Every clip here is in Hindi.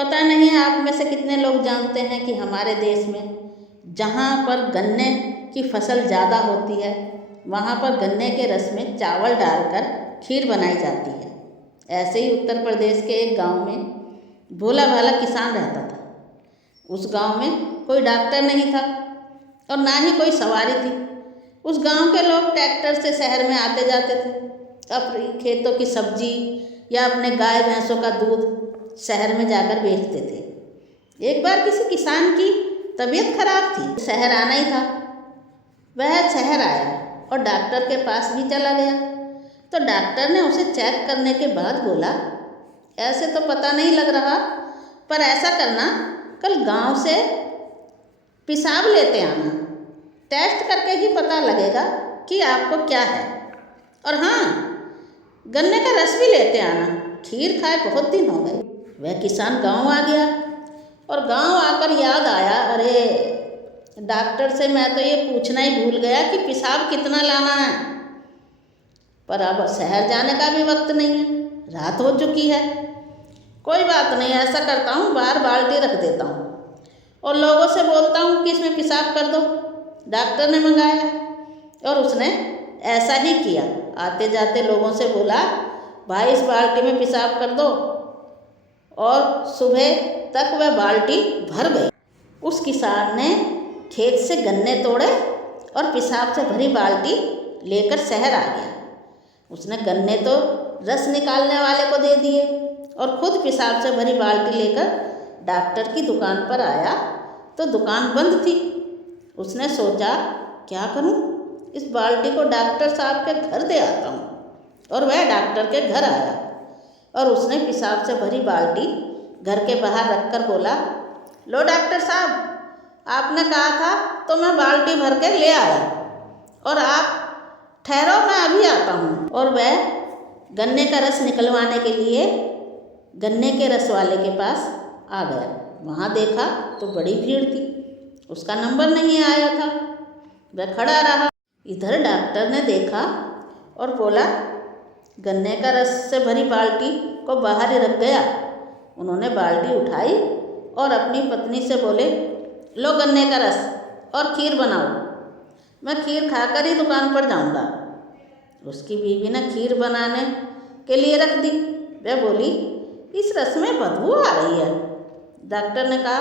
पता नहीं आप में से कितने लोग जानते हैं कि हमारे देश में जहाँ पर गन्ने की फसल ज़्यादा होती है वहाँ पर गन्ने के रस में चावल डालकर खीर बनाई जाती है। ऐसे ही उत्तर प्रदेश के एक गांव में भोला भाला किसान रहता था। उस गांव में कोई डॉक्टर नहीं था और ना ही कोई सवारी थी। उस गांव के लोग ट्रैक्टर से शहर में आते जाते थे, अपनी खेतों की सब्जी या अपने गाय भैंसों का दूध शहर में जाकर बेचते थे। एक बार किसी किसान की तबीयत खराब थी, शहर आना ही था। वह शहर आया और डॉक्टर के पास भी चला गया। तो डॉक्टर ने उसे चेक करने के बाद बोला, ऐसे तो पता नहीं लग रहा, पर ऐसा करना, कल गांव से पेशाब लेते आना, टेस्ट करके ही पता लगेगा कि आपको क्या है। और हाँ, गन्ने का रस भी लेते आना, खीर खाए बहुत दिन हो गए। वह किसान गांव आ गया और गांव आकर याद आया, अरे डॉक्टर से मैं तो ये पूछना ही भूल गया कि पेशाब कितना लाना है। पर अब शहर जाने का भी वक्त नहीं है, रात हो चुकी है। कोई बात नहीं, ऐसा करता हूँ, बाहर बाल्टी रख देता हूँ और लोगों से बोलता हूँ कि इसमें पेशाब कर दो। डॉक्टर ने मंगाया और उसने ऐसा ही किया। आते जाते लोगों से बोला, भाई इस बाल्टी में पेशाब कर दो, और सुबह तक वह बाल्टी भर गई। उस किसान ने खेत से गन्ने तोड़े और पेशाब से भरी बाल्टी लेकर शहर आ गया। उसने गन्ने तो रस निकालने वाले को दे दिए और खुद पेशाब से भरी बाल्टी लेकर डॉक्टर की दुकान पर आया तो दुकान बंद थी। उसने सोचा, क्या करूं, इस बाल्टी को डॉक्टर साहब के घर दे आता हूं। और वह डॉक्टर के घर आया और उसने पेशाब से भरी बाल्टी घर के बाहर रखकर बोला, लो डॉक्टर साहब, आपने कहा था तो मैं बाल्टी भर के ले आया, और आप ठहरो, मैं अभी आता हूँ। और वह गन्ने का रस निकलवाने के लिए गन्ने के रस वाले के पास आ गया। वहाँ देखा तो बड़ी भीड़ थी, उसका नंबर नहीं आया था, वह खड़ा रहा। इधर डॉक्टर ने देखा और बोला, गन्ने का रस से भरी बाल्टी को बाहर ही रख गया। उन्होंने बाल्टी उठाई और अपनी पत्नी से बोले, लो गन्ने का रस और खीर बनाओ, मैं खीर खाकर ही दुकान पर जाऊंगा। उसकी बीवी ने खीर बनाने के लिए रख दी। वह बोली, इस रस में बदबू आ रही है। डॉक्टर ने कहा,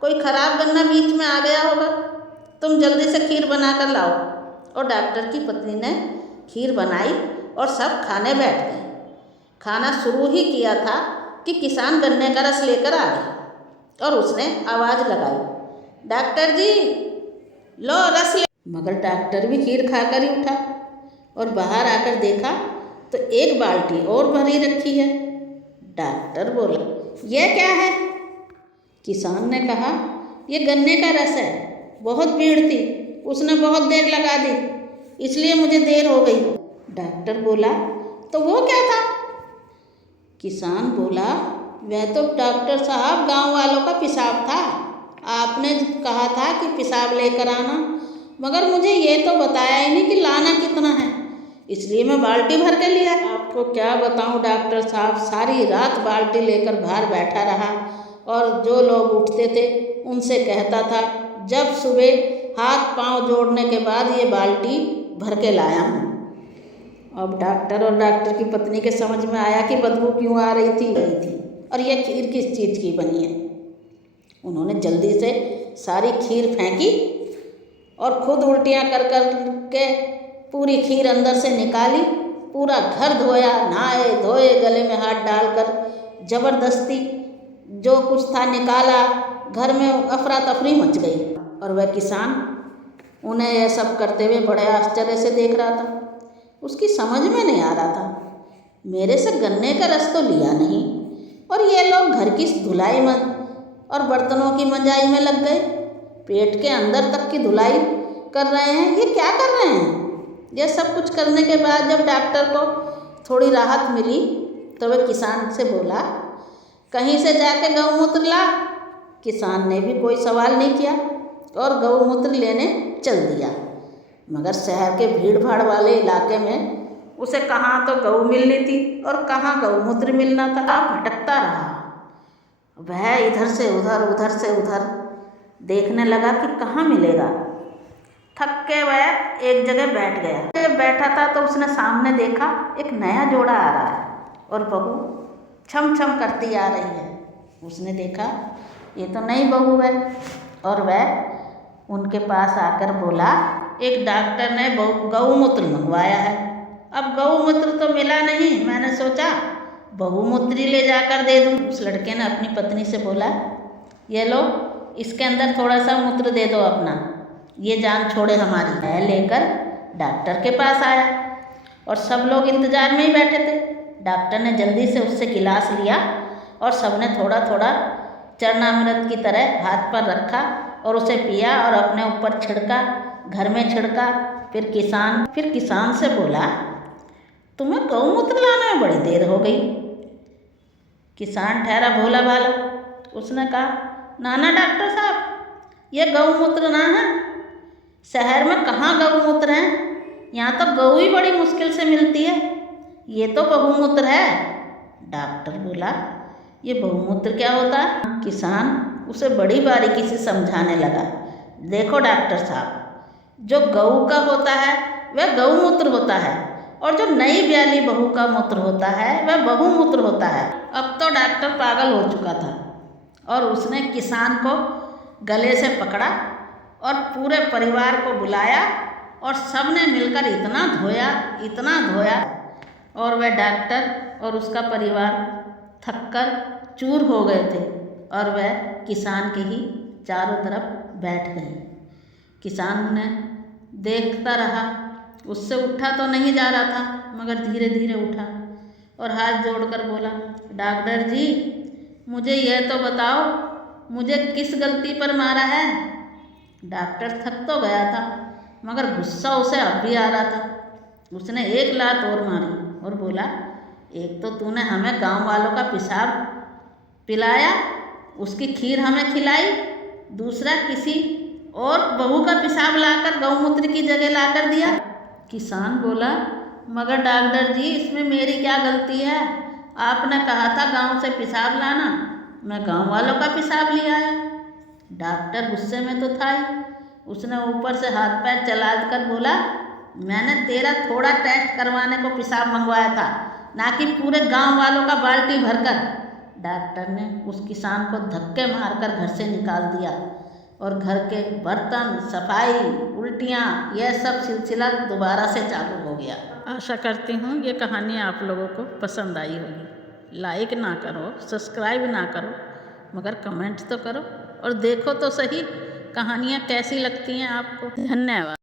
कोई खराब गन्ना बीच में आ गया होगा, तुम जल्दी से खीर बना कर लाओ। और डॉक्टर की पत्नी ने खीर बनाई और सब खाने बैठ गए। खाना शुरू ही किया था कि किसान गन्ने का रस लेकर आ गया और उसने आवाज़ लगाई, डॉक्टर जी लो रस ले। मगर डॉक्टर भी खीर खाकर ही उठा और बाहर आकर देखा तो एक बाल्टी और भरी रखी है। डॉक्टर बोला, यह क्या है? किसान ने कहा, यह गन्ने का रस है, बहुत भीड़ थी, उसने बहुत देर लगा दी, इसलिए मुझे देर हो गई। डॉक्टर बोला, तो वो क्या था? किसान बोला, वह तो डॉक्टर साहब गांव वालों का पेशाब था। आपने कहा था कि पेशाब लेकर आना, मगर मुझे ये तो बताया ही नहीं कि लाना कितना है, इसलिए मैं बाल्टी भर के लिया। आपको क्या बताऊं डॉक्टर साहब, सारी रात बाल्टी लेकर बाहर बैठा रहा और जो लोग उठते थे उनसे कहता था, जब सुबह हाथ पांव जोड़ने के बाद ये बाल्टी भर के लाया हूँ। अब डॉक्टर और डॉक्टर की पत्नी के समझ में आया कि बदबू क्यों आ रही थी और यह खीर किस चीज़ की बनी है। उन्होंने जल्दी से सारी खीर फेंकी और खुद उल्टियाँ कर के पूरी खीर अंदर से निकाली। पूरा घर धोया, नहाए धोए, गले में हाथ डालकर ज़बरदस्ती जो कुछ था निकाला। घर में अफरा तफरी मच गई और वह किसान उन्हें यह सब करते हुए बड़े आश्चर्य से देख रहा था। उसकी समझ में नहीं आ रहा था, मेरे से गन्ने का रस तो लिया नहीं और ये लोग घर की धुलाई में और बर्तनों की मंजाई में लग गए, पेट के अंदर तक की धुलाई कर रहे हैं, ये क्या कर रहे हैं? यह सब कुछ करने के बाद जब डॉक्टर को थोड़ी राहत मिली तो वह किसान से बोला, कहीं से जाके गौमूत्र ला। किसान ने भी कोई सवाल नहीं किया और गौमूत्र लेने चल दिया। मगर शहर के भीड़ भाड़ वाले इलाके में उसे कहाँ तो गऊ मिलनी थी और कहाँ गौमूत्र मिलना था। भटकता रहा वह इधर से उधर देखने लगा कि कहाँ मिलेगा। थक के वह एक जगह बैठ गया। बैठा था तो उसने सामने देखा एक नया जोड़ा आ रहा है और बहू छम छम करती आ रही है। उसने देखा ये तो नई बहू है और वह उनके पास आकर बोला, एक डॉक्टर ने गौमूत्र मंगवाया है। अब गौमूत्र तो मिला नहीं, मैंने सोचा बहुमूत्री ले जाकर दे दूँ। उस लड़के ने अपनी पत्नी से बोला, ये लो इसके अंदर थोड़ा सा मूत्र दे दो अपना, ये जान छोड़े हमारी। मैं लेकर डॉक्टर के पास आया और सब लोग इंतज़ार में ही बैठे थे। डॉक्टर ने जल्दी से उससे गिलास लिया और सबने थोड़ा थोड़ा चरणामृत की तरह हाथ पर रखा और उसे पिया और अपने ऊपर छिड़का, घर में छिड़का। फिर किसान से बोला, तुम्हें गौमूत्र लाने में बड़ी देर हो गई। किसान ठहरा भोला भाला। उसने कहा, नाना डॉक्टर साहब, ये गौमूत्र ना है, शहर में कहाँ गौमूत्र है, यहाँ तो गौ ही बड़ी मुश्किल से मिलती है, ये तो बहुमूत्र है। डॉक्टर बोला, ये बहुमूत्र क्या होता है? किसान उसे बड़ी बारीकी से समझाने लगा, देखो डॉक्टर साहब, जो गऊ का होता है वह गौमूत्र होता है और जो नई ब्याली बहू का मूत्र होता है वह बहुमूत्र होता है। अब तो डॉक्टर पागल हो चुका था और उसने किसान को गले से पकड़ा और पूरे परिवार को बुलाया और सब ने मिलकर इतना धोया और वह डॉक्टर और उसका परिवार थककर चूर हो गए थे और वह किसान के ही चारों तरफ बैठ गए। किसान ने देखता रहा, उससे उठा तो नहीं जा रहा था मगर धीरे धीरे उठा और हाथ जोड़कर बोला, डॉक्टर जी, मुझे यह तो बताओ, मुझे किस गलती पर मारा है? डॉक्टर थक तो गया था मगर गुस्सा उसे अब भी आ रहा था। उसने एक लात और मारी और बोला, एक तो तूने हमें गांव वालों का पेशाब पिलाया, उसकी खीर हमें खिलाई, दूसरा किसी और बहू का पेशाब लाकर गौमूत्र की जगह लाकर दिया। किसान बोला, मगर डॉक्टर जी, इसमें मेरी क्या गलती है? आपने कहा था गांव से पेशाब लाना, मैं गांव वालों का पेशाब ले आया। डॉक्टर गुस्से में तो था ही, उसने ऊपर से हाथ पैर चला कर बोला, मैंने तेरा थोड़ा टेस्ट करवाने को पेशाब मंगवाया था, ना कि पूरे गांव वालों का बाल्टी भरकर। डॉक्टर ने उस किसान को धक्के मारकर घर से निकाल दिया और घर के बर्तन, सफाई, उल्टियाँ, यह सब सिलसिला दोबारा से चालू हो गया। आशा करती हूँ ये कहानी आप लोगों को पसंद आई होगी। लाइक ना करो, सब्सक्राइब ना करो, मगर कमेंट तो करो और देखो तो सही कहानियाँ कैसी लगती हैं आपको। धन्यवाद।